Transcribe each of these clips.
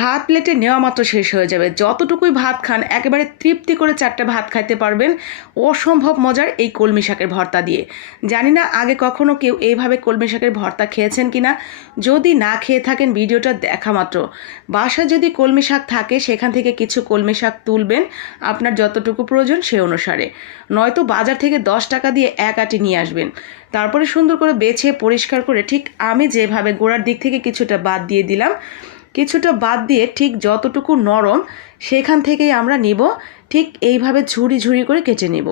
ভাত প্লেটে নেওয়া মাত্র শেষ হয়ে যাবে। যতটুকুই ভাত খান, একেবারে তৃপ্তি করে চারটে ভাত খাইতে পারবেন অসম্ভব মজার এই কলমি শাকের ভর্তা দিয়ে। জানি না আগে কখনো কেউ এইভাবে কলমি শাকের ভর্তা খেয়েছেন কি না যদি না খেয়ে থাকেন, ভিডিওটা দেখা মাত্র। বাসায় যদি কলমি শাক থাকে, সেখান থেকে কিছু কলমি শাক তুলবেন। আপনার যতটুকু প্রয়োজন সে অনুসারে। নয়তো বাজার থেকে দশ টাকা দিয়ে এক আটি নিয়ে আসবেন। তারপরে সুন্দর করে বেছে, পরিষ্কার করে ঠিক আমি যেভাবে গোড়ার দিক থেকে কিছুটা বাদ দিয়ে দিলাম কিছুটা বাদ দিয়ে ঠিক যতটুকু নরম সেখান থেকেই আমরা নিব। ঠিক এইভাবে ঝুড়ি ঝুড়ি করে কেটে নেব।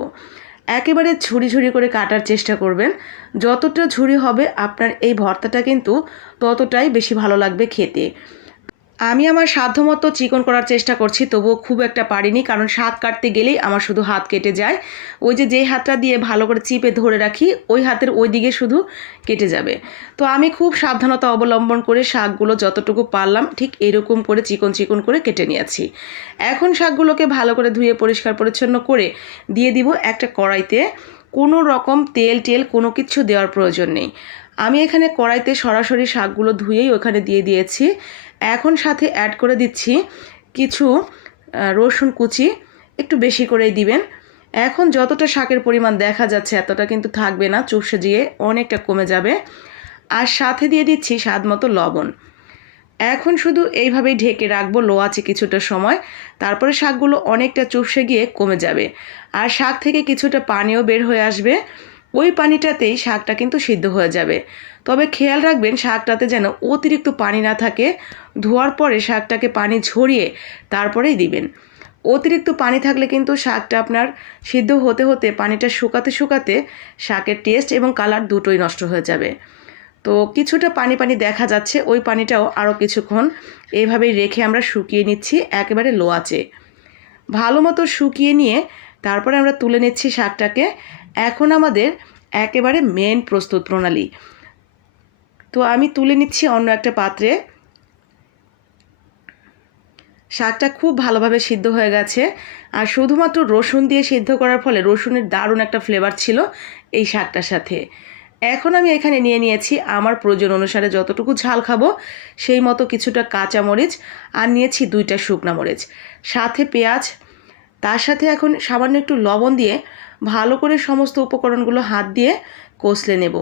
একেবারে ঝুড়ি ঝুড়ি করে কাটার চেষ্টা করবেন। যতটা ঝুড়ি হবে আপনার এই ভর্তাটা কিন্তু ততটাই বেশি ভালো লাগবে খেতে। আমি আমার সাধ্যমতো চিকন করার চেষ্টা করছি, তবুও খুব একটা পারিনি, কারণ শাক কাটতে গেলেই আমার শুধু হাত কেটে যায়। ওই যে যেই হাতটা দিয়ে ভালো করে চিপে ধরে রাখি, ওই হাতের ওই দিকে শুধু কেটে যাবে। তো আমি খুব সাবধানতা অবলম্বন করে শাকগুলো যতটুকু পারলাম, ঠিক এরকম করে চিকন চিকন করে কেটে নিয়েছি। এখন শাকগুলোকে ভালো করে ধুয়ে পরিষ্কার পরিচ্ছন্ন করে দিয়ে দিব একটা কড়াইতে। কোনো রকম তেল টেল কোনো কিছু দেওয়ার প্রয়োজন নেই। আমি এখানে কড়াইতে সরাসরি শাকগুলো ধুয়েই ওখানে দিয়ে দিয়েছি। এখন সাথে অ্যাড করে দিচ্ছি কিছু রসুন কুচি, একটু বেশি করেই দিবেন। এখন যতটা শাকের পরিমাণ দেখা যাচ্ছে এতটা কিন্তু থাকবে না, চুষে দিয়ে অনেকটা কমে যাবে। আর সাথে দিয়ে দিচ্ছি স্বাদ মতো লবণ। এখন শুধু এইভাবেই ঢেকে রাখব, লো আছে কিছুটা সময়। তারপরে শাকগুলো অনেকটা চুষে গিয়ে কমে যাবে। আর শাক থেকে কিছুটা পানিও বের হয়ে আসবে। ওই পানিটাতেই শাকটা কিন্তু সিদ্ধ হয়ে যাবে। তবে খেয়াল রাখবেন, শাকটাতে যেন অতিরিক্ত পানি না থাকে। ধোয়ার পরে শাকটাকে পানি ঝরিয়ে তারপরেই দিবেন। অতিরিক্ত পানি থাকলে কিন্তু শাকটা আপনার সিদ্ধ হতে হতে পানিটা শুকাতে শুকাতে শাকের টেস্ট এবং কালার দুটোই নষ্ট হয়ে যাবে। তো কিছুটা পানি পানি দেখা যাচ্ছে, ওই পানিটাও আরও কিছুক্ষণ এইভাবেই রেখে আমরা শুকিয়ে নিচ্ছি, একেবারে লো ভালো মতো শুকিয়ে নিয়ে তারপরে আমরা তুলে নিচ্ছি শাকটাকে এখন আমাদের একেবারে মেন প্রস্তুত প্রণালী। তো আমি তুলে নিচ্ছি অন্য একটা পাত্রে। শাকটা খুব ভালোভাবে সিদ্ধ হয়ে গেছে। আর শুধুমাত্র রসুন দিয়ে সিদ্ধ করার ফলে রসুনের দারুণ একটা ফ্লেভার ছিল এই শাকটার সাথে। এখন আমি এখানে নিয়ে নিয়েছি আমার প্রয়োজন অনুসারে যতটুকু ঝাল খাব সেই মতো কিছুটা কাঁচা মরিচ আর নিয়েছি দুইটা শুকনা মরিচ। সাথে পেঁয়াজ তার সাথে এখন সামান্য একটু লবণ দিয়ে ভালো করে সমস্ত উপকরণগুলো হাত দিয়ে কষলে নেব।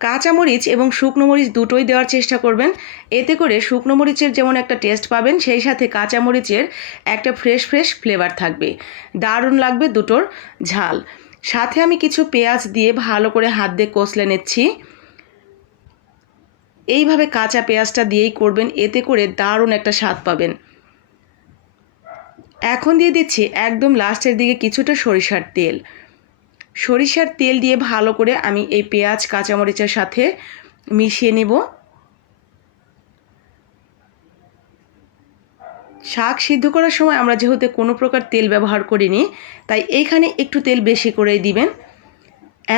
কাঁচামরিচ এবং শুকনো মরিচ দুটোই দেওয়ার চেষ্টা করবেন। এতে করে শুকনো মরিচের যেমন একটা টেস্ট পাবেন, সেই সাথে কাঁচা মরিচের একটা ফ্রেশ ফ্রেশ ফ্লেভার থাকবে। দারুণ লাগবে দুটোর ঝাল। সাথে আমি কিছু পেঁয়াজ দিয়ে ভালো করে হাত দিয়ে কষলে নিচ্ছি। এইভাবে কাঁচা পেঁয়াজটা দিয়েই করবেন, এতে করে দারুণ একটা স্বাদ পাবেন। এখন দিয়ে দিচ্ছি একদম লাস্টের দিকে কিছুটা সরিষার তেল। সরিষার তেল দিয়ে ভালো করে আমি এই পেঁয়াজ, কাঁচামরিচের সাথে মিশিয়ে নেব। শাক সিদ্ধ করার সময় আমরা যেহেতু কোনো প্রকার তেল ব্যবহার করিনি, তাই এইখানে একটু তেল বেশি করেই দিবেন।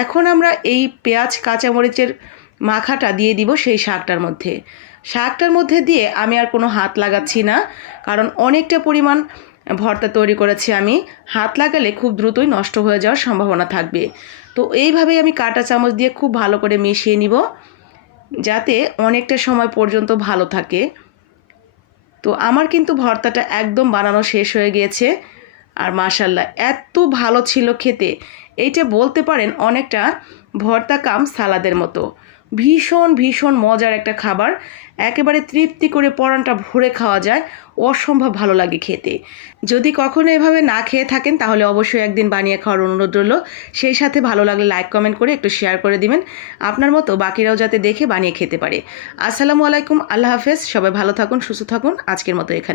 এখন আমরা এই পেঁয়াজ, কাঁচামরিচের মাখাটা দিয়ে দিব সেই শাকটার মধ্যে। শাকটার মধ্যে দিয়ে আমি আর কোনো হাত লাগাচ্ছি না, কারণ অনেকটা পরিমাণ ভর্তা তৈরি করেছি আমি। হাত লাগালে খুব দ্রুতই নষ্ট হয়ে যাওয়ার সম্ভাবনা থাকবে। তো এইভাবেই আমি কাঁটা চামচ দিয়ে খুব ভালো করে মিশিয়ে নিব, যাতে অনেকটা সময় পর্যন্ত ভালো থাকে। তো আমার কিন্তু ভর্তাটা একদম বানানো শেষ হয়ে গিয়েছে। আর মাশাল্লাহ এত ভালো ছিল খেতে। এইটা বলতে পারেন অনেকটা ভর্তা কাম সালাদের মতো। ভীষণ ভীষণ মজার একটা খাবার। একেবারে তৃপ্তি করে পরানটা ভরে খাওয়া যায়। অসম্ভব ভালো লাগে খেতে। যদি কখনো এভাবে না খেয়ে থাকেন, তাহলে অবশ্যই একদিন বানিয়ে খাওয়ার অনুরোধ রইল। সেই সাথে ভালো লাগলে লাইক, কমেন্ট করে একটু শেয়ার করে দিবেন। আপনার মতো বাকিরাও যাতে দেখে বানিয়ে খেতে পারে। আসসালামু আলাইকুম, আল্লাহ হাফেজ। সবাই ভালো থাকুন, সুস্থ থাকুন। আজকের মতো এখানে।